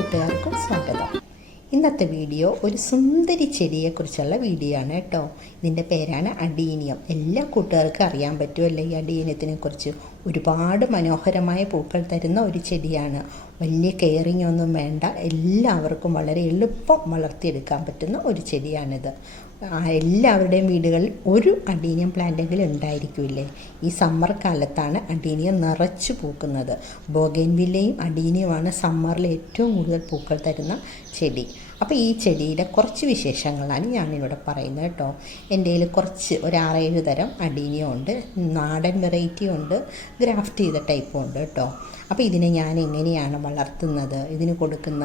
കൂട്ടുകാർക്കും സ്വാഗതം. ഇന്നത്തെ വീഡിയോ ഒരു സുന്ദരി ചെടിയെക്കുറിച്ചുള്ള വീഡിയോ ആണ് കേട്ടോ. ഇതിന്റെ പേരാണ് അഡീനിയം എല്ലാ കൂട്ടുകാർക്കും അറിയാൻ പറ്റുമല്ലേ ഈ അഡീനിയത്തിനെ കുറിച്ച് ഒരുപാട് മനോഹരമായ പൂക്കൾ തരുന്ന ഒരു ചെടിയാണ്. വലിയ കെയറിങ് ഒന്നും വേണ്ട. എല്ലാവർക്കും വളരെ എളുപ്പം വളർത്തിയെടുക്കാൻ പറ്റുന്ന ഒരു ചെടിയാണിത്. എല്ലാവരുടെയും വീടുകളിൽ ഒരു അഡീനിയം പ്ലാന്റെങ്കിലും ഉണ്ടായിരിക്കില്ലേ? ഈ സമ്മർ കാലത്താണ് അഡീനിയം നിറച്ചു പൂക്കുന്നത്. ബോഗൈൻവില്ലയും അഡീനിയമാണ് സമ്മറിൽ ഏറ്റവും കൂടുതൽ പൂക്കൾ തരുന്ന ചെടി. അപ്പോൾ ഈ ചെടിയിലെ കുറച്ച് വിശേഷങ്ങളാണ് ഞാനിവിടെ പറയുന്നത് കേട്ടോ. എന്റെ കയ്യിൽ കുറച്ച് ഒരു ആറേഴ് തരം അഡീനിയം ഉണ്ട് നാടൻ വെറൈറ്റി ഉണ്ട്. ഗ്രാഫ്റ്റ് ചെയ്ത ടൈപ്പും ഉണ്ട് കേട്ടോ. അപ്പോൾ ഇതിനെ ഞാൻ എങ്ങനെയാണ് വളർത്തുന്നത്? ഇതിന് കൊടുക്കുന്ന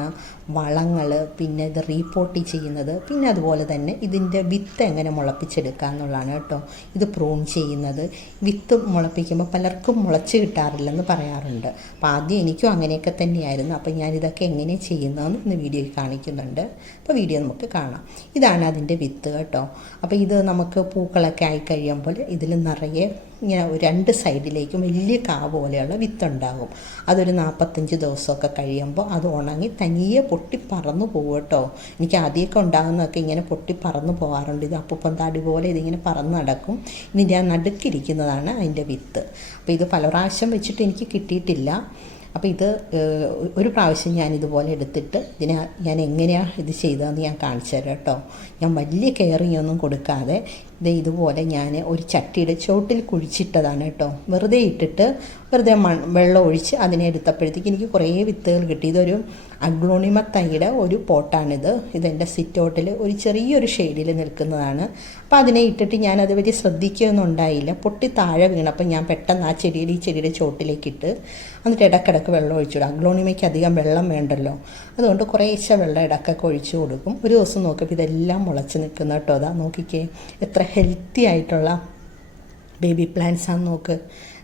വളങ്ങൾ പിന്നെ ഇത് റീപോർട്ട് ചെയ്യുന്നത് പിന്നെ അതുപോലെ തന്നെ ഇതിന്റെ വിത്ത് എങ്ങനെ മുളപ്പിച്ചെടുക്കുക എന്നുള്ളതാണ് കേട്ടോ. ഇത് പ്രൂൺ ചെയ്യുന്നത്. വിത്ത് മുളപ്പിക്കുമ്പോൾ പലർക്കും മുളച്ച് കിട്ടാറില്ലെന്ന് പറയാറുണ്ട്. അപ്പോൾ ആദ്യം എനിക്കും അങ്ങനെയൊക്കെ തന്നെയായിരുന്നു. അപ്പോൾ ഞാനിതൊക്കെ എങ്ങനെ ചെയ്യുന്നതെന്ന് ഇന്ന് വീഡിയോയിൽ കാണിക്കുന്നുണ്ട്. അപ്പോൾ വീഡിയോ നമുക്ക് കാണാം. ഇതാണ് അതിന്റെ വിത്ത് കേട്ടോ. അപ്പോൾ ഇത് നമുക്ക് പൂക്കളൊക്കെ ആയി കഴിയുമ്പോൾ ഇതിൽ നിറയെ ഇങ്ങനെ രണ്ട് സൈഡിലേക്കും വലിയ കാ പോലെയുള്ള വിത്തുണ്ടാകും. അതൊരു നാൽപ്പത്തഞ്ച് ദിവസമൊക്കെ കഴിയുമ്പോൾ അത് ഉണങ്ങി തനിയെ പൊട്ടി പറന്നു പോകും കേട്ടോ. എനിക്ക് ആദ്യമൊക്കെ ഉണ്ടാകുന്നതൊക്കെ ഇങ്ങനെ പൊട്ടി പറന്നു പോകാറുണ്ട്. ഇത് അപ്പുപ്പന്താടി പോലെ ഇതിങ്ങനെ പറന്ന് നടക്കും. ഇനി ഞാൻ നടുക്കിരിക്കുന്നതാണ് അതിന്റെ വിത്ത്. അപ്പോൾ ഇത് പല പ്രാവശ്യം വെച്ചിട്ട് എനിക്ക് കിട്ടിയിട്ടില്ല. അപ്പോൾ ഇത് ഒരു പ്രാവശ്യം ഞാൻ ഇതുപോലെ എടുത്തിട്ട് ഇതിനെ ഞാൻ എങ്ങനെയാണ് ഇത് ചെയ്തതെന്ന് ഞാൻ കാണിച്ചു തരാം കേട്ടോ. ഞാൻ വലിയ കെയറിങ് ഒന്നും കൊടുക്കാതെ ഇത് ഇതുപോലെ ഞാൻ ഒരു ചട്ടിയുടെ ചോട്ടിൽ കുഴിച്ചിട്ടതാണ് കേട്ടോ. വെറുതെ ഇട്ടിട്ട് വെറുതെ മൺ വെള്ളം ഒഴിച്ച് അതിനെ എടുത്തപ്പോഴത്തേക്ക് എനിക്ക് കുറേ വിത്തുകൾ കിട്ടി. ഇതൊരു അഗ്ലോണിമ തൈയുടെ ഒരു പോട്ടാണിത്. ഇതെന്റെ സിറ്റൗട്ടിൽ ഒരു ചെറിയൊരു ഷെയ്ഡിൽ നിൽക്കുന്നതാണ്. അപ്പോൾ അതിനെ ഇട്ടിട്ട് ഞാൻ അത് വലിയ ശ്രദ്ധിക്കുകയൊന്നും ഉണ്ടായില്ല. പൊട്ടി താഴെ വീണപ്പോൾ ഞാൻ പെട്ടെന്ന് ആ ചെടിയിൽ ഈ ചെടിയുടെ ചോട്ടിലേക്ക് ഇട്ട് എന്നിട്ട് ഇടക്കിടക്ക് വെള്ളം ഒഴിച്ചു കൊടുക്കും അഗ്ലോണിമയ്ക്ക് അധികം വെള്ളം വേണ്ടല്ലോ. അതുകൊണ്ട് കുറേശ്ശെ വെള്ളം ഇടക്കൊക്കെ ഒഴിച്ചു കൊടുക്കും. ഒരു ദിവസം നോക്കിയപ്പോൾ ഇതെല്ലാം മുളച്ച് നിൽക്കുന്ന കേട്ടോ. അതാ നോക്കിക്കേ. എത്ര ഹെൽത്തി ആയിട്ടുള്ള ബേബി പ്ലാന്റ്സ് ആണെന്ന് നോക്ക്.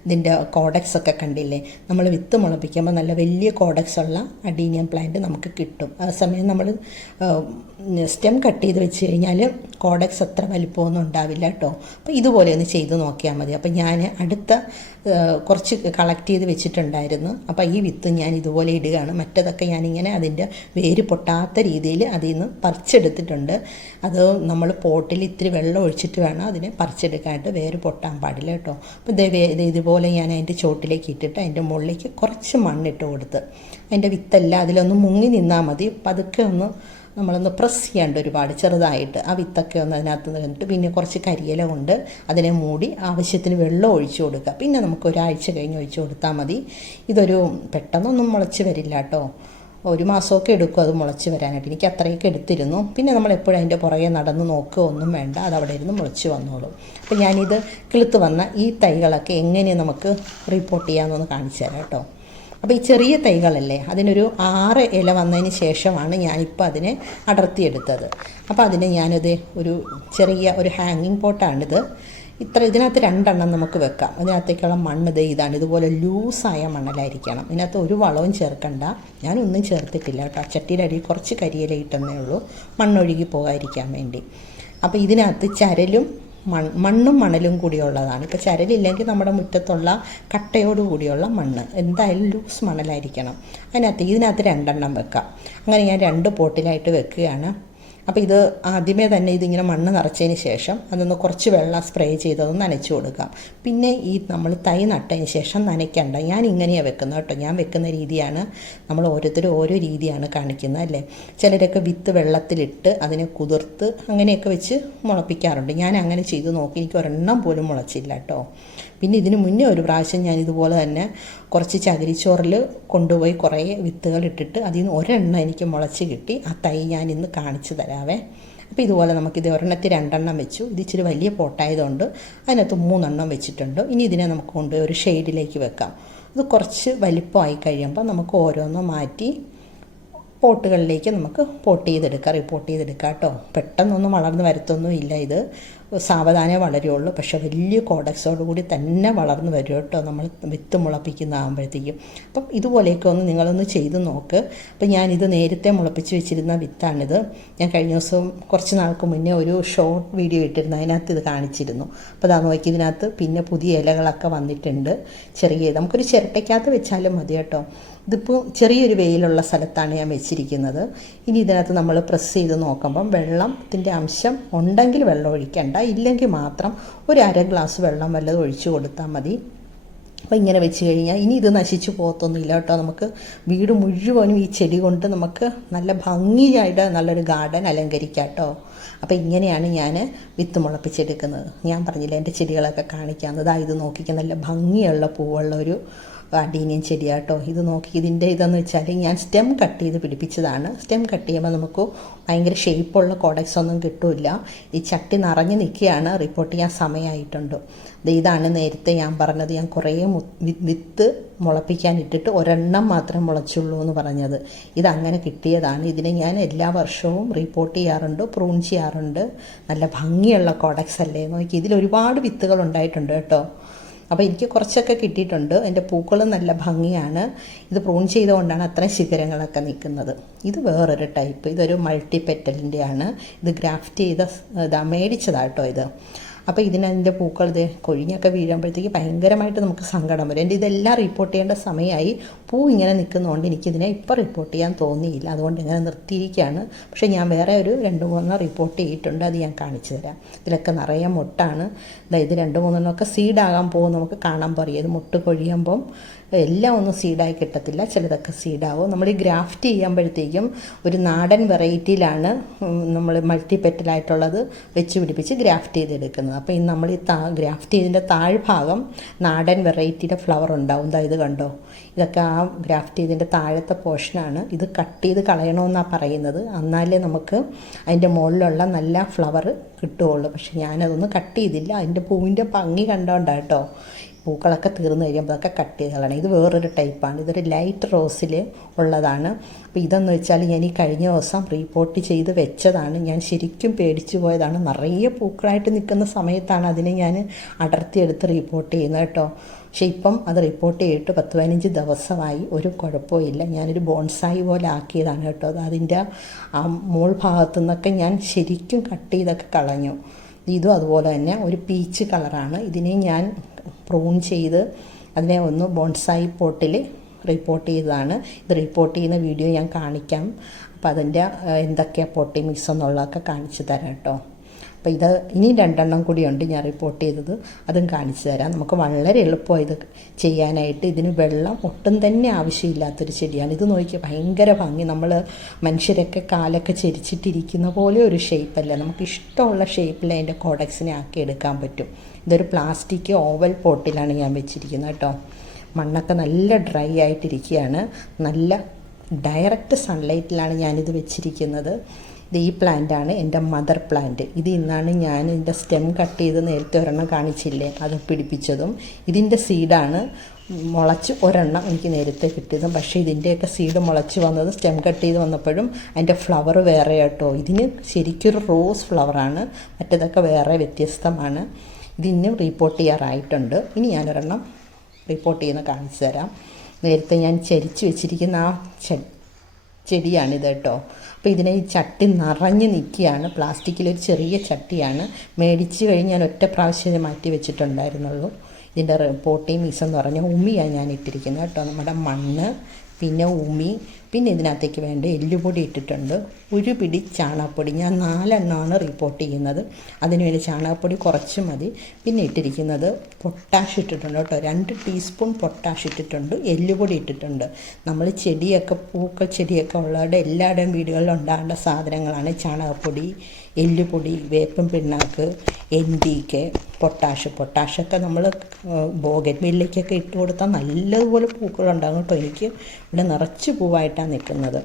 ഇതിന്റെ കോഡക്സ് ഒക്കെ കണ്ടില്ലേ? നമ്മൾ വിത്ത് മുളപ്പിക്കുമ്പോൾ നല്ല വലിയ കോഡക്സ് ഉള്ള അഡീനിയം പ്ലാന്റ് നമുക്ക് കിട്ടും. ആ സമയം നമ്മൾ സ്റ്റെം കട്ട് ചെയ്ത് വെച്ച് കഴിഞ്ഞാൽ കോഡക്സ് അത്ര വലിപ്പമൊന്നും ഉണ്ടാവില്ല കേട്ടോ അപ്പോൾ ഇതുപോലെ ഒന്ന് ചെയ്ത് നോക്കിയാൽ മതി. അപ്പോൾ ഞാൻ അടുത്ത കുറച്ച് കളക്ട് ചെയ്ത് വെച്ചിട്ടുണ്ടായിരുന്നു. അപ്പോൾ ഈ വിത്ത് ഞാൻ ഇതുപോലെ ഇടുകയാണ്. മറ്റതൊക്കെ ഞാനിങ്ങനെ അതിന്റെ വേര് പൊട്ടാത്ത രീതിയിൽ അതിൽ നിന്ന് പറിച്ചെടുത്തിട്ടുണ്ട്. അത് നമ്മൾ പോട്ടിൽ ഇത്തിരി വെള്ളം ഒഴിച്ചിട്ട് വേണം അതിനെ പറിച്ചെടുക്കാനായിട്ട് വേര് പൊട്ടാൻ പാടില്ല കേട്ടോ. അപ്പോൾ ഇതുപോലെ ഞാൻ അതിന്റെ ചോട്ടിലേക്ക് ഇട്ടിട്ട് അതിന്റെ മുകളിലേക്ക് കുറച്ച് മണ്ണിട്ട് കൊടുത്ത് അതിന്റെ വിത്തല്ല അതിലൊന്ന് മുങ്ങി നിന്നാൽ മതി. പതുക്കെ ഒന്ന് നമ്മളൊന്ന് പ്രസ് ചെയ്യാണ്ട് ഒരുപാട് ചെറുതായിട്ട് ആ വിത്തൊക്കെ ഒന്ന് അതിനകത്ത് നിന്നിട്ട് പിന്നെ കുറച്ച് കരിയില കൊണ്ട് അതിനെ മൂടി ആവശ്യത്തിന് വെള്ളം ഒഴിച്ചു കൊടുക്കുക. പിന്നെ നമുക്ക് ഒരാഴ്ച കഴിഞ്ഞ് ഒഴിച്ചു കൊടുത്താൽ മതി. ഇതൊരു പെട്ടെന്നൊന്നും മുളച്ച് വരില്ല കേട്ടോ. ഒരു മാസമൊക്കെ എടുക്കും അത് മുളച്ച് വരാനായിട്ട്. എനിക്ക് അത്രയൊക്കെ എടുത്തിരുന്നു. പിന്നെ നമ്മൾ എപ്പോഴും അതിന്റെ പുറകെ നടന്ന് നോക്കുക ഒന്നും വേണ്ട. അത് അവിടെ ഇരുന്ന് മുളച്ച് വന്നോളും. അപ്പോൾ ഞാനിത് കിളുത്ത് വന്ന ഈ തൈകളൊക്കെ എങ്ങനെ നമുക്ക് റിപ്പോർട്ട് ചെയ്യാമെന്നൊന്ന് കാണിച്ചു തരാം കേട്ടോ. അപ്പോൾ ഈ ചെറിയ തൈകളല്ലേ അതിനൊരു ആറ് ഇല വന്നതിന് ശേഷമാണ് ഞാനിപ്പോൾ അതിനെ അടർത്തിയെടുത്തത്. അപ്പോൾ അതിനെ ഞാനത് ഒരു ചെറിയ ഒരു ഹാങ്ങിങ് പോട്ടാണിത് ഇത്ര ഇതിനകത്ത് രണ്ടെണ്ണം നമുക്ക് വെക്കാം. അതിനകത്തേക്കുള്ള മണ്ണ് ദേ ഇതാണ്. ഇതുപോലെ ലൂസായ മണ്ണലായിരിക്കണം ഇതിനകത്ത് ഒരു വളവും ചേർക്കണ്ട. ഞാനൊന്നും ചേർത്തിട്ടില്ല കേട്ടോ. ചട്ടിയുടെ അടിയിൽ കുറച്ച് കരിയില ഇട്ടെന്നേ ഉള്ളൂ. മണ്ണൊഴുകി പോകാതിരിക്കാൻ വേണ്ടി. അപ്പോൾ ഇതിനകത്ത് ചരലും മൺ മണ്ണും മണലും കൂടിയുള്ളതാണ്. ഇപ്പോൾ ചരലില്ലെങ്കിൽ നമ്മുടെ മുറ്റത്തുള്ള കട്ടയോട് കൂടിയുള്ള മണ്ണ്. എന്തായാലും ലൂസ് മണലായിരിക്കണം. അതിനകത്ത് ഇതിനകത്ത് രണ്ടെണ്ണം വെക്കാം. അങ്ങനെ ഞാൻ രണ്ട് പോട്ടിലായിട്ട് വെക്കുകയാണ്. അപ്പോൾ ഇത് ആദ്യമേ തന്നെ ഇതിങ്ങനെ മണ്ണ് നിറച്ചതിന് ശേഷം അതൊന്ന് കുറച്ച് വെള്ളം സ്പ്രേ ചെയ്തതൊന്ന് നനച്ചു കൊടുക്കാം. പിന്നെ ഈ നമ്മൾ തൈ നട്ടതിന് ശേഷം നനയ്ക്കണ്ട. ഞാൻ ഇങ്ങനെയാണ് വെക്കുന്നത് കേട്ടോ. ഞാൻ വെക്കുന്ന രീതിയാണ് നമ്മൾ ഓരോരുത്തരും ഓരോ രീതിയാണ് കാണിക്കുന്നത് അല്ലേ? ചിലരൊക്കെ വിത്ത് വെള്ളത്തിലിട്ട് അതിനെ കുതിർത്ത് അങ്ങനെയൊക്കെ വെച്ച് മുളപ്പിക്കാറുണ്ട്. ഞാൻ അങ്ങനെ ചെയ്ത് നോക്കി. എനിക്ക് ഒരെണ്ണം പോലും മുളച്ചില്ല കേട്ടോ. പിന്നെ ഇതിന് മുന്നേ ഒരു പ്രാവശ്യം ഞാൻ ഇതുപോലെ തന്നെ കുറച്ച് ചകിരിച്ചോറിൽ കൊണ്ടുപോയി കുറേ വിത്തുകൾ ഇട്ടിട്ട് അതിൽ നിന്ന് ഒരെണ്ണം എനിക്ക് മുളച്ച് കിട്ടി. ആ തൈ ഞാൻ ഇന്ന് കാണിച്ചു തരാവേ. അപ്പോൾ ഇതുപോലെ നമുക്കിത് ഒരെണ്ണത്തിൽ രണ്ടെണ്ണം വെച്ചു. ഇത് ഇച്ചിരി വലിയ പോട്ടായതുകൊണ്ട് അതിനകത്ത് മൂന്നെണ്ണം വെച്ചിട്ടുണ്ട്. ഇനി ഇതിനെ നമുക്ക് കൊണ്ടുപോയി ഒരു ഷെയ്ഡിലേക്ക് വെക്കാം. ഇത് കുറച്ച് വലിപ്പമായി കഴിയുമ്പോൾ നമുക്ക് ഓരോന്നും മാറ്റി പോട്ടുകളിലേക്ക് നമുക്ക് പോട്ട് ചെയ്തെടുക്കാം. റിപ്പോർട്ട് ചെയ്തെടുക്കാം കേട്ടോ. പെട്ടെന്നൊന്നും വളർന്ന് വരത്തൊന്നും ഇല്ല ഇത്. സാവധാനേ വളരുള്ളൂ. പക്ഷെ വലിയ കോഡക്സോട് കൂടി തന്നെ വളർന്നു വരും കേട്ടോ. നമ്മൾ വിത്ത് മുളപ്പിക്കുന്നതാകുമ്പോഴത്തേക്കും അപ്പം ഇതുപോലെയൊക്കെ ഒന്ന് നിങ്ങളൊന്ന് ചെയ്ത് നോക്ക്. അപ്പം ഞാനിത് നേരത്തെ മുളപ്പിച്ച് വെച്ചിരുന്ന വിത്താണിത്. ഞാൻ കഴിഞ്ഞ ദിവസം കുറച്ച് നാൾക്ക് മുന്നേ ഒരു ഷോർട്ട് വീഡിയോ ഇട്ടിരുന്നു. അതിനകത്ത് ഇത് കാണിച്ചിരുന്നു. അപ്പോൾ അതാ നോക്കി ഇതിനകത്ത് പിന്നെ പുതിയ ഇലകളൊക്കെ വന്നിട്ടുണ്ട്. ചെറിയ നമുക്കൊരു ചിരട്ടയ്ക്കകത്ത് വെച്ചാലും മതി കേട്ടോ. ഇതിപ്പോൾ ചെറിയൊരു വെയിലുള്ള സ്ഥലത്താണ് ഞാൻ വെച്ചിരിക്കുന്നത്. ഇനി ഇതിനകത്ത് നമ്മൾ പ്രസ് ചെയ്ത് നോക്കുമ്പം വെള്ളത്തിന്റെ അംശം ഉണ്ടെങ്കിൽ വെള്ളം ഒഴിക്കണ്ട. ഇല്ലെങ്കിൽ മാത്രം ഒരു അര ഗ്ലാസ് വെള്ളം വല്ലതും ഒഴിച്ചു കൊടുത്താൽ മതി. അപ്പോൾ ഇങ്ങനെ വെച്ച് കഴിഞ്ഞാൽ ഇനി ഇത് നശിച്ചു പോകത്തൊന്നുമില്ല കേട്ടോ. നമുക്ക് വീട് മുഴുവനും ഈ ചെടി കൊണ്ട് നമുക്ക് നല്ല ഭംഗിയായിട്ട് നല്ലൊരു ഗാർഡൻ അലങ്കരിക്കാം കേട്ടോ. അപ്പോൾ ഇങ്ങനെയാണ് ഞാൻ വിത്ത് മുളപ്പിച്ചെടുക്കുന്നത്. ഞാൻ പറഞ്ഞില്ല എന്റെ ചെടികളൊക്കെ കാണിക്കാവുന്നത് ഇത് നോക്കിക്കാൻ നല്ല ഭംഗിയുള്ള പൂവുള്ള ഒരു അടീനിയൻ ചെടിയാട്ടോ. ഇത് നോക്കി ഇതിന്റെ ഇതെന്ന് വെച്ചാൽ ഞാൻ സ്റ്റെം കട്ട് ചെയ്ത് പിടിപ്പിച്ചതാണ്. സ്റ്റെം കട്ട് ചെയ്യുമ്പോൾ നമുക്ക് ഭയങ്കര ഷേപ്പുള്ള കോഡക്സ് ഒന്നും കിട്ടില്ല. ഈ ചട്ടി നിറഞ്ഞു നിൽക്കുകയാണ്. റിപ്പോർട്ട് ചെയ്യാൻ സമയമായിട്ടുണ്ട് ഇതാണ് നേരത്തെ ഞാൻ പറഞ്ഞത്. ഞാൻ കുറേ വിത്ത് മുളപ്പിക്കാൻ ഇട്ടിട്ട് ഒരെണ്ണം മാത്രമേ മുളച്ചുള്ളൂ എന്ന് പറഞ്ഞത്. ഇതങ്ങനെ കിട്ടിയതാണ്. ഇതിനെ ഞാൻ എല്ലാ വർഷവും റിപ്പോർട്ട് ചെയ്യാറുണ്ട് പ്രൂൺ ചെയ്യാറുണ്ട്. നല്ല ഭംഗിയുള്ള കോഡക്സ് അല്ലേ? നോക്കി ഇതിൽ ഒരുപാട് വിത്തുകൾ ഉണ്ടായിട്ടുണ്ട് കേട്ടോ. അപ്പോൾ എനിക്ക് കുറച്ചൊക്കെ കിട്ടിയിട്ടുണ്ട്. എന്റെ പൂക്കളും നല്ല ഭംഗിയാണ്. ഇത് പ്രൂൺ ചെയ്തുകൊണ്ടാണ് അത്രയും ശിഖരങ്ങളൊക്കെ നിൽക്കുന്നത്. ഇത് വേറൊരു ടൈപ്പ്. ഇതൊരു മൾട്ടി പെറ്റലിന്റെയാണ് ഇത് ഗ്രാഫ്റ്റ് ചെയ്ത ഇതാ മേടിച്ചതാട്ടോ ഇത്. അപ്പോൾ ഇതിനതിന്റെ പൂക്കൾ ഇത് കൊഴിഞ്ഞൊക്കെ വീഴുമ്പോഴത്തേക്ക് ഭയങ്കരമായിട്ട് നമുക്ക് സങ്കടം വരും. എന്റെ ഇതെല്ലാം റിപ്പോർട്ട് ചെയ്യേണ്ട സമയമായി. പൂ ഇങ്ങനെ നിൽക്കുന്നതുകൊണ്ട് എനിക്കിതിനെ ഇപ്പോൾ റിപ്പോർട്ട് ചെയ്യാൻ തോന്നിയില്ല. അതുകൊണ്ട് ഇങ്ങനെ നിർത്തിയിരിക്കുകയാണ്. പക്ഷേ ഞാൻ വേറെ ഒരു രണ്ട് മൂന്നെണ്ണം റിപ്പോർട്ട് ചെയ്തിട്ടുണ്ട്. അത് ഞാൻ കാണിച്ചു തരാം. ഇതിലൊക്കെ നിറയെ മുട്ടാണ്. ഇത് രണ്ട് മൂന്നെണ്ണമൊക്കെ സീഡാകാൻ പോകും നമുക്ക് കാണാൻ പറയും. ഇത് മുട്ട് കൊഴിയുമ്പം എല്ലാം ഒന്നും സീഡായി കിട്ടത്തില്ല. ചിലതൊക്കെ സീഡാവും നമ്മൾ ഈ ഗ്രാഫ്റ്റ് ചെയ്യുമ്പോഴത്തേക്കും ഒരു നാടൻ വെറൈറ്റിയിലാണ് നമ്മൾ മൾട്ടി പെറ്റലായിട്ടുള്ളത് വെച്ച് പിടിപ്പിച്ച് ഗ്രാഫ്റ്റ് ചെയ്തെടുക്കുന്നത്. അപ്പോൾ ഈ നമ്മൾ ഈ താ ഗ്രാഫ്റ്റ് ചെയ്തതിന്റെ താഴ്ഭാഗം നാടൻ വെറൈറ്റിയുടെ ഫ്ലവർ ഉണ്ടാവും. ദാ ഇത് കണ്ടോ? ഇതൊക്കെ ആ ഗ്രാഫ്റ്റ് ചെയ്തതിന്റെ താഴത്തെ പോർഷനാണ് ഇത് കട്ട് ചെയ്ത് കളയണമെന്നാണ് പറയുന്നത്. എന്നാലേ നമുക്ക് അതിന്റെ മുകളിലുള്ള നല്ല ഫ്ലവർ കിട്ടുകയുള്ളൂ. പക്ഷെ ഞാനതൊന്നും കട്ട് ചെയ്തില്ല. അതിന്റെ പൂവിന്റെ ഭംഗി കണ്ടോണ്ടാട്ടോ പൂക്കളൊക്കെ തീർന്നു കഴിയുമ്പോൾ അതൊക്കെ കട്ട് ചെയ്ത് കളയണം ഇത് വേറൊരു ടൈപ്പാണ് ഇതൊരു ലൈറ്റ് റോസിൽ ഉള്ളതാണ്. അപ്പോൾ ഇതെന്ന് വെച്ചാൽ ഞാൻ ഈ കഴിഞ്ഞ ദിവസം റീപോർട്ട് ചെയ്ത് വെച്ചതാണ്. ഞാൻ ശരിക്കും പേടിച്ചു പോയതാണ്. നിറയെ പൂക്കളായിട്ട് നിൽക്കുന്ന സമയത്താണ് അതിനെ ഞാൻ അടർത്തിയെടുത്ത് റിപ്പോർട്ട് ചെയ്യുന്നത് കേട്ടോ. പക്ഷേ ഇപ്പം അത് റിപ്പോർട്ട് ചെയ്തിട്ട് പത്ത് പതിനഞ്ച് ദിവസമായി. ഒരു കുഴപ്പമില്ല ഞാനൊരു ബോൺസായി പോലെ ആക്കിയതാണ് കേട്ടോ. അത് അതിന്റെ ആ മോൾ ഭാഗത്തു നിന്നൊക്കെ ഞാൻ ശരിക്കും കട്ട് ചെയ്തൊക്കെ കളഞ്ഞു. ഇതും അതുപോലെ തന്നെ ഒരു പീച്ച് കളറാണ് ഇതിനെ ഞാൻ പ്രൂൺ ചെയ്ത് അതിനെ ഒന്ന് ബോൺസായി പോട്ടിൽ റിപ്പോർട്ട് ചെയ്തതാണ്. ഇത് റിപ്പോർട്ട് ചെയ്യുന്ന വീഡിയോ ഞാൻ കാണിക്കാം. അപ്പം അതിന്റെ എന്തൊക്കെയാണ് പൊട്ടി മിക്സ് എന്നുള്ളതൊക്കെ കാണിച്ചു തരാം കേട്ടോ. അപ്പോൾ ഇത് ഇനി രണ്ടെണ്ണം കൂടിയുണ്ട് ഞാൻ റിപ്പോർട്ട് ചെയ്തത്. അതും കാണിച്ചു തരാം. നമുക്ക് വളരെ എളുപ്പമാണ് ഇത് ചെയ്യാനായിട്ട്. ഇതിന് വെള്ളം ഒട്ടും തന്നെ ആവശ്യമില്ലാത്തൊരു ചെടിയാണ്. ഇത് നോക്കിയാൽ ഭയങ്കര ഭംഗി. നമ്മൾ മനുഷ്യരൊക്കെ കാലൊക്കെ ചെരിച്ചിട്ടിരിക്കുന്ന പോലെ ഒരു ഷേപ്പല്ല നമുക്ക് ഇഷ്ടമുള്ള ഷേപ്പിൽ അതിന്റെ കോഡക്സിനെ ആക്കി എടുക്കാൻ പറ്റും. ഇതൊരു പ്ലാസ്റ്റിക് ഓവൽ പോട്ടിലാണ് ഞാൻ വെച്ചിരിക്കുന്നത് കേട്ടോ. മണ്ണൊക്കെ നല്ല ഡ്രൈ ആയിട്ടിരിക്കുകയാണ്. നല്ല ഡയറക്റ്റ് സൺലൈറ്റിലാണ് ഞാനിത് വെച്ചിരിക്കുന്നത്. ഈ പ്ലാന്റാണ് എന്റെ മദർ പ്ലാന്റ്. ഇത് ഇന്നാണ് ഞാൻ ഇതിന്റെ സ്റ്റെം കട്ട് ചെയ്ത് നേരത്തെ ഒരെണ്ണം കാണിച്ചില്ലേ? അത് പിടിപ്പിച്ചതും ഇതിന്റെ സീഡാണ് മുളച്ച് ഒരെണ്ണം എനിക്ക് നേരത്തെ കിട്ടിയതും. പക്ഷേ ഇതിന്റെയൊക്കെ സീഡ് മുളച്ച് വന്നത് സ്റ്റെം കട്ട് ചെയ്ത് വന്നപ്പോഴും അതിന്റെ ഫ്ലവർ വേറെ കേട്ടോ. ഇതിന് ശരിക്കൊരു റോസ് ഫ്ലവറാണ് മറ്റേതൊക്കെ വേറെ വ്യത്യസ്തമാണ്. ഇതിന് റീപ്പോർട്ട് ചെയ്യാറായിട്ടുണ്ട്. ഇനി ഞാനൊരെണ്ണം റിപ്പോർട്ട് ചെയ്യുന്ന കാണിച്ചു തരാം. നേരത്തെ ഞാൻ ചരിച്ച് വെച്ചിരിക്കുന്ന ആ ചെടിയാണിത് കേട്ടോ അപ്പോൾ ഇതിനെ ഈ ചട്ടി നിറഞ്ഞ് നിൽക്കുകയാണ്. പ്ലാസ്റ്റിക്കിലൊരു ചെറിയ ചട്ടിയാണ്. മേടിച്ച് കഴിഞ്ഞ് ഞാൻ ഒറ്റ പ്രാവശ്യം മാറ്റി വെച്ചിട്ടുണ്ടായിരുന്നുള്ളൂ. ഇതിന്റെ പോട്ടി മിക്സ് എന്ന് പറഞ്ഞാൽ ഉമ്മിയാണ് ഞാൻ ഇട്ടിരിക്കുന്നത് കേട്ടോ. നമ്മുടെ മണ്ണ് പിന്നെ ഉമി പിന്നെ ഇതിനകത്തേക്ക് വേണ്ട എല്ലുപൊടി ഇട്ടിട്ടുണ്ട്. ഒരു പിടി ചാണകപ്പൊടി. ഞാൻ നാലെണ്ണമാണ് റിപ്പോർട്ട് ചെയ്യുന്നത്. അതിനുവേണ്ടി ചാണകപ്പൊടി കുറച്ച് മതി. പിന്നെ ഇട്ടിരിക്കുന്നത് പൊട്ടാഷ് ഇട്ടിട്ടുണ്ട് കേട്ടോ. രണ്ട് ടീസ്പൂൺ പൊട്ടാഷ് ഇട്ടിട്ടുണ്ട്. എല്ലുപൊടി ഇട്ടിട്ടുണ്ട്. നമ്മൾ ചെടിയൊക്കെ പൂക്കൾ ചെടിയൊക്കെ ഉള്ളവരുടെ എല്ലാവരുടെയും വീടുകളിൽ ഉണ്ടാകേണ്ട സാധനങ്ങളാണ് ചാണകപ്പൊടി എല്ലുപൊടി വേപ്പൻ പിണ്ണാക്ക് എൻ ഡി കെ പൊട്ടാഷ്. പൊട്ടാഷൊക്കെ നമ്മൾ ബോഗൻ വില്ലയ്ക്കൊക്കെ ഇട്ട് കൊടുത്താൽ നല്ലതുപോലെ പൂക്കളുണ്ടാകും കേട്ടോ. എനിക്ക് ഇവിടെ നിറച്ച് പൂവായിട്ടാണ് നിൽക്കുന്നത്.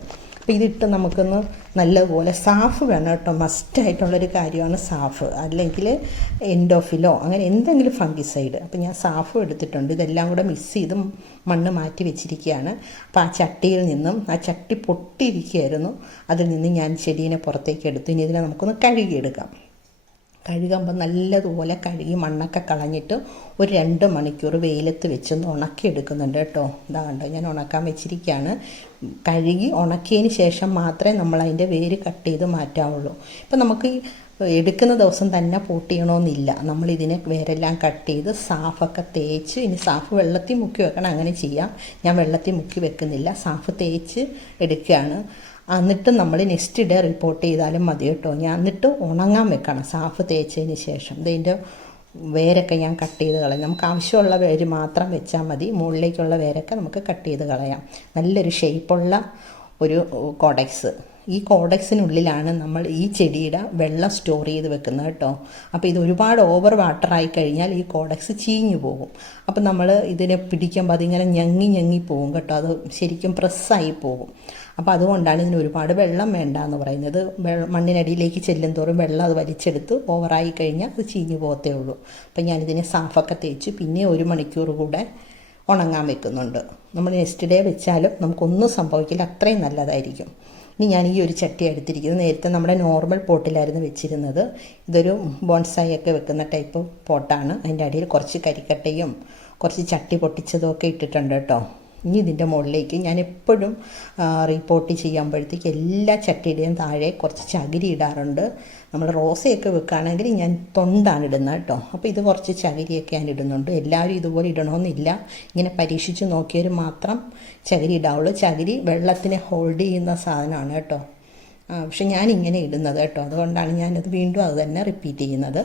അപ്പോൾ ഇതിട്ട് നമുക്കൊന്ന് നല്ലപോലെ സാഫ് വേണം കേട്ടോ. മസ്റ്റായിട്ടുള്ളൊരു കാര്യമാണ് സാഫ്. അല്ലെങ്കിൽ എൻഡോഫിലോ അങ്ങനെ എന്തെങ്കിലും ഫംഗിസൈഡ് അപ്പോൾ ഞാൻ സാഫ് എടുത്തിട്ടുണ്ട്. ഇതെല്ലാം കൂടെ മിക്സ് ചെയ്ത് മണ്ണ് മാറ്റി വെച്ചിരിക്കുകയാണ്. അപ്പോൾ ആ ചട്ടിയിൽ നിന്നും ആ ചട്ടി പൊട്ടിയിരിക്കുകയായിരുന്നു. അതിൽ നിന്ന് ഞാൻ ചെടീനെ പുറത്തേക്ക് എടുത്തു. ഇനി ഇതിനെ നമുക്കൊന്ന് കഴുകിയെടുക്കാം. കഴുകുമ്പോൾ നല്ലതുപോലെ കഴുകി മണ്ണൊക്കെ കളഞ്ഞിട്ട് ഒരു രണ്ട് മണിക്കൂർ വെയിലത്ത് വെച്ചൊന്ന് ഉണക്കിയെടുക്കുന്നുണ്ട് കേട്ടോ. ഇതാ കണ്ടോ ഞാൻ ഉണക്കാൻ വെച്ചിരിക്കുകയാണ്. കഴുകി ഉണക്കിയതിന് ശേഷം മാത്രമേ നമ്മൾ അതിന്റെ വേര് കട്ട് ചെയ്ത് മാറ്റാവുള്ളൂ. ഇപ്പം നമുക്ക് എടുക്കുന്ന ദിവസം തന്നെ പൂട്ടിയണമെന്നില്ല ചെയ്യണമെന്നില്ല നമ്മളിതിനെ വേരെല്ലാം കട്ട് ചെയ്ത് സാഫൊക്കെ തേച്ച് ഇനി സാഫ് വെള്ളത്തിൽ മുക്കി വെക്കണം അങ്ങനെ ചെയ്യാം. ഞാൻ വെള്ളത്തിൽ മുക്കി വെക്കുന്നില്ല സാഫ് തേച്ച് എടുക്കുകയാണ്. എന്നിട്ട് നമ്മൾ നെക്സ്റ്റ് ഡേ റിപ്പോർട്ട് ചെയ്താലും മതി കേട്ടോ. ഞാൻ എന്നിട്ട് ഉണങ്ങാൻ വെക്കണം. സാഫ് തേച്ചതിന് ശേഷം. ഇതിന്റെ വേരൊക്കെ ഞാൻ കട്ട് ചെയ്ത് കളയാം. നമുക്ക് ആവശ്യമുള്ള വേര് മാത്രം വെച്ചാൽ മതി. മുകളിലേക്കുള്ള വേരൊക്കെ നമുക്ക് കട്ട് ചെയ്ത് കളയാം. നല്ലൊരു ഷേപ്പുള്ള ഒരു കോഡക്സ് ഈ കോഡക്സിനുള്ളിലാണ് നമ്മൾ ഈ ചെടിയുടെ വെള്ളം സ്റ്റോർ ചെയ്ത് വെക്കുന്നത് കേട്ടോ. അപ്പോൾ ഇത് ഒരുപാട് ഓവർ വാട്ടർ ആയി കഴിഞ്ഞാൽ ഈ കോഡക്സ് ചീഞ്ഞു പോകും. അപ്പോൾ നമ്മൾ ഇതിനെ പിടിക്കുമ്പോൾ അതിങ്ങനെ ഞങ്ങി ഞങ്ങി പോകും കേട്ടോ. അത് ശരിക്കും പ്രസ്സായി പോകും. അപ്പോൾ അതുകൊണ്ടാണ് ഇതിന് ഒരുപാട് വെള്ളം വേണ്ട എന്ന് പറയുന്നത് മണ്ണിനടിയിലേക്ക് ചെല്ലും തോറും വെള്ളം അത് വലിച്ചെടുത്ത് ഓവറായി കഴിഞ്ഞാൽ അത് ചീഞ്ഞു പോകത്തേ ഉള്ളൂ. അപ്പം ഞാനിതിനെ സാഫൊക്കെ തേച്ച് പിന്നെ ഒരു മണിക്കൂർ കൂടെ ഉണങ്ങാൻ വെക്കുന്നുണ്ട്. നമ്മൾ നെക്സ്റ്റ് ഡേ വെച്ചാലും നമുക്കൊന്നും സംഭവിക്കില്ല. അത്രയും നല്ലതായിരിക്കും. ഇനി ഞാൻ ഈ ഒരു ചട്ടി എടുത്തിരിക്കുന്നത് നേരത്തെ നമ്മുടെ നോർമൽ പോട്ടിലായിരുന്നു വെച്ചിരുന്നത്. ഇതൊരു ബോൺസായി ഒക്കെ വെക്കുന്ന ടൈപ്പ് പോട്ടാണ്. അതിന്റെ അടിയിൽ കുറച്ച് കരിക്കട്ടയും കുറച്ച് ചട്ടി പൊട്ടിച്ചതും ഒക്കെ ഇട്ടിട്ടുണ്ട് കേട്ടോ. ഇനി ഇതിന്റെ മുകളിലേക്ക് ഞാൻ എപ്പോഴും റിപ്പോർട്ട് ചെയ്യുമ്പോഴത്തേക്ക് എല്ലാ ചട്ടിയുടെയും താഴെ കുറച്ച് ചകിരി ഇടാറുണ്ട്. നമ്മൾ റോസയൊക്കെ വെക്കുകയാണെങ്കിൽ ഞാൻ തൊണ്ടാണ് ഇടുന്നത് കേട്ടോ. അപ്പോൾ ഇത് കുറച്ച് ചകിരിയൊക്കെ ഞാൻ ഇടുന്നുണ്ട്. എല്ലാവരും ഇതുപോലെ ഇടണമെന്നില്ല. ഇങ്ങനെ പരീക്ഷിച്ച് നോക്കിയവർ മാത്രം ചകിരി ഇടാവുള്ളൂ. ചകിരി വെള്ളത്തിനെ ഹോൾഡ് ചെയ്യുന്ന സാധനമാണ് കേട്ടോ. പക്ഷെ ഞാൻ ഇങ്ങനെ ഇടുന്നത് കേട്ടോ. അതുകൊണ്ടാണ് ഞാനത് വീണ്ടും അത് തന്നെ റിപ്പീറ്റ് ചെയ്യുന്നത്.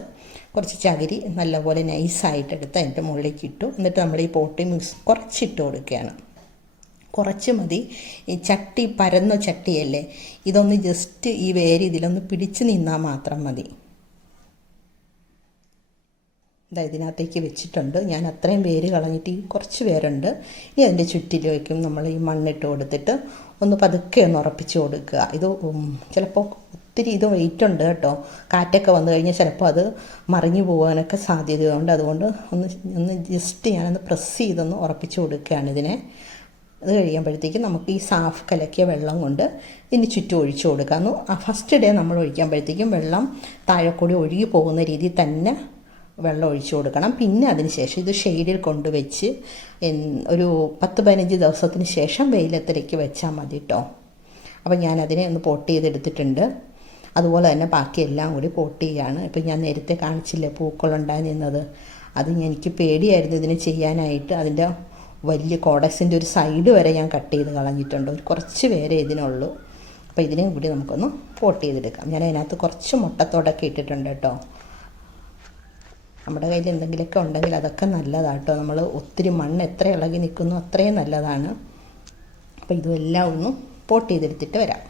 കുറച്ച് ചകിരി നല്ലപോലെ നൈസായിട്ടെടുത്ത് അതിന്റെ മുകളിലേക്ക് ഇട്ടു. എന്നിട്ട് നമ്മൾ ഈ പോട്ടി മിക്സ് കുറച്ചിട്ട് കൊടുക്കുകയാണ്. കുറച്ച് മതി. ഈ ചട്ടി പരന്ന ചട്ടിയല്ലേ? ഇതൊന്ന് ജസ്റ്റ് ഈ വേര് ഇതിലൊന്ന് പിടിച്ച് നിന്നാൽ മാത്രം മതി. ഇതാ ഇതിനകത്തേക്ക് വെച്ചിട്ടുണ്ട്. ഞാൻ അത്രയും വേര് കളഞ്ഞിട്ട് ഈ കുറച്ച് പേരുണ്ട് ഇനി അതിന്റെ ചുറ്റിലേക്കും നമ്മൾ ഈ മണ്ണിട്ട് കൊടുത്തിട്ട് ഒന്ന് പതുക്കെ ഒന്ന് ഉറപ്പിച്ച് കൊടുക്കുക. ഇത് ചിലപ്പോൾ ഒത്തിരി ഇത് വെയിറ്റ് ഉണ്ട് കേട്ടോ. കാറ്റൊക്കെ വന്നു കഴിഞ്ഞാൽ ചിലപ്പോൾ അത് മറിഞ്ഞു പോകാനൊക്കെ സാധ്യതയുണ്ട്. അതുകൊണ്ട് ഒന്ന് ഒന്ന് ജസ്റ്റ് ഞാനൊന്ന് പ്രസ് ചെയ്തൊന്ന് ഉറപ്പിച്ച് കൊടുക്കുകയാണ് ഇതിനെ. അത് കഴിയുമ്പോഴത്തേക്കും നമുക്ക് ഈ സാഫ് കലക്കിയ വെള്ളം കൊണ്ട് ഇതിന് ചുറ്റും ഒഴിച്ചു കൊടുക്കാം ഫസ്റ്റ് ഡേ നമ്മൾ ഒഴിക്കുമ്പോഴത്തേക്കും വെള്ളം താഴെക്കൂടി ഒഴുകി പോകുന്ന രീതി തന്നെ വെള്ളം ഒഴിച്ചു കൊടുക്കണം. പിന്നെ അതിന് ശേഷം ഇത് ഷെയ്ഡിൽ കൊണ്ടുവച്ച് ഒരു പത്ത് പതിനഞ്ച് ദിവസത്തിന് ശേഷം വെയിലത്തിലേക്ക് വെച്ചാൽ മതി കേട്ടോ അപ്പോൾ ഞാൻ അതിനെ ഒന്ന് പോട്ട് ചെയ്തെടുത്തിട്ടുണ്ട്. അതുപോലെ തന്നെ ബാക്കി എല്ലാം കൂടി പോട്ട് ചെയ്യാണ്. ഇപ്പം ഞാൻ നേരത്തെ കാണിച്ചില്ലേ പൂക്കളുണ്ടായി നിന്നത്. അത് എനിക്ക് പേടിയായിരുന്നു ഇതിന് ചെയ്യാനായിട്ട്. അതിന്റെ വലിയ കോഡക്സിന്റെ ഒരു സൈഡ് വരെ ഞാൻ കട്ട് ചെയ്ത് കളഞ്ഞിട്ടുണ്ട്. ഒരു കുറച്ച് പേരെ ഇതിനുള്ളൂ. അപ്പോൾ ഇതിനെയും കൂടി നമുക്കൊന്ന് പോട്ട് ചെയ്തെടുക്കാം. ഞാൻ അതിനകത്ത് കുറച്ച് മുട്ടത്തോടൊക്കെ ഇട്ടിട്ടുണ്ട് കേട്ടോ. നമ്മുടെ കയ്യിൽ എന്തെങ്കിലുമൊക്കെ ഉണ്ടെങ്കിൽ അതൊക്കെ നല്ലതാണ് കേട്ടോ. നമ്മൾ ഒത്തിരി മണ്ണ് എത്ര ഇളകി നിൽക്കുന്നു അത്രയും നല്ലതാണ്. അപ്പോൾ ഇതെല്ലാം ഒന്ന് പോട്ട് ചെയ്തെടുത്തിട്ട് വരാം.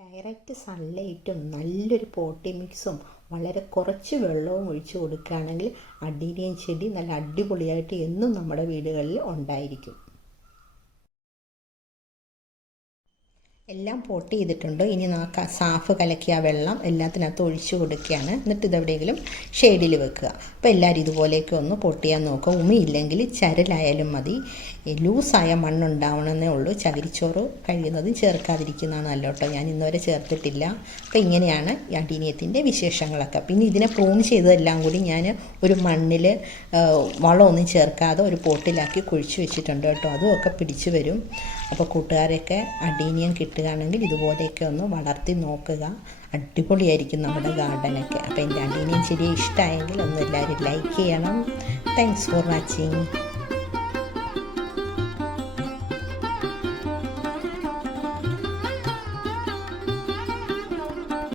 ഡയറക്റ്റ് സൺലൈറ്റും നല്ലൊരു പോട്ടി മിക്സും വളരെ കുറച്ച് വെള്ളവും ഒഴിച്ചു കൊടുക്കുകയാണെങ്കിൽ അടിയിലെയും ചെടി നല്ല അടിപൊളിയായിട്ട് എന്നും നമ്മുടെ വീടുകളിൽ ഉണ്ടായിരിക്കും. എല്ലാം പോട്ട് ചെയ്തിട്ടുണ്ട്. ഇനി നമുക്ക് സാഫ് കലക്കിയ വെള്ളം എല്ലാത്തിനകത്ത് ഒഴിച്ചു കൊടുക്കുകയാണ്. എന്നിട്ട് ഇതെവിടെയെങ്കിലും ഷെയ്ഡിൽ വെക്കുക. അപ്പോൾ എല്ലാവരും ഇതുപോലെയൊക്കെ ഒന്ന് പൊട്ടിയാൽ നോക്കുക. ഉമിയില്ലെങ്കിൽ ചരലായാലും മതി. ലൂസായ മണ്ണുണ്ടാവണമെന്നേ ഉള്ളൂ. ചകിരിച്ചോറ് കഴിയുന്നതും ചേർക്കാതിരിക്കുന്നതാണ് നല്ല കേട്ടോ ഞാൻ ഇന്നുവരെ ചേർത്തിട്ടില്ല. അപ്പോൾ ഇങ്ങനെയാണ് അടീനിയത്തിന്റെ വിശേഷങ്ങളൊക്കെ. പിന്നെ ഇതിനെ പ്രൂൺ ചെയ്തതെല്ലാം കൂടി ഞാൻ ഒരു മണ്ണിൽ വളമൊന്നും ചേർക്കാതെ ഒരു പോട്ടിലാക്കി കുഴിച്ചു വെച്ചിട്ടുണ്ട് കേട്ടോ. അതും ഒക്കെ പിടിച്ചു വരും. അപ്പോൾ കൂട്ടുകാരെയൊക്കെ അടീനിയം കിട്ടുകയാണെങ്കിൽ ഇതുപോലെയൊക്കെ ഒന്ന് വളർത്തി നോക്കുക. അടിപൊളിയായിരിക്കും നമ്മുടെ ഗാർഡനൊക്കെ അപ്പോൾ എന്റെ അടീനിയം ചെടി ഇഷ്ടമായെങ്കിൽ ഒന്ന് എല്ലാവരും ലൈക്ക് ചെയ്യണം. Thanks for watching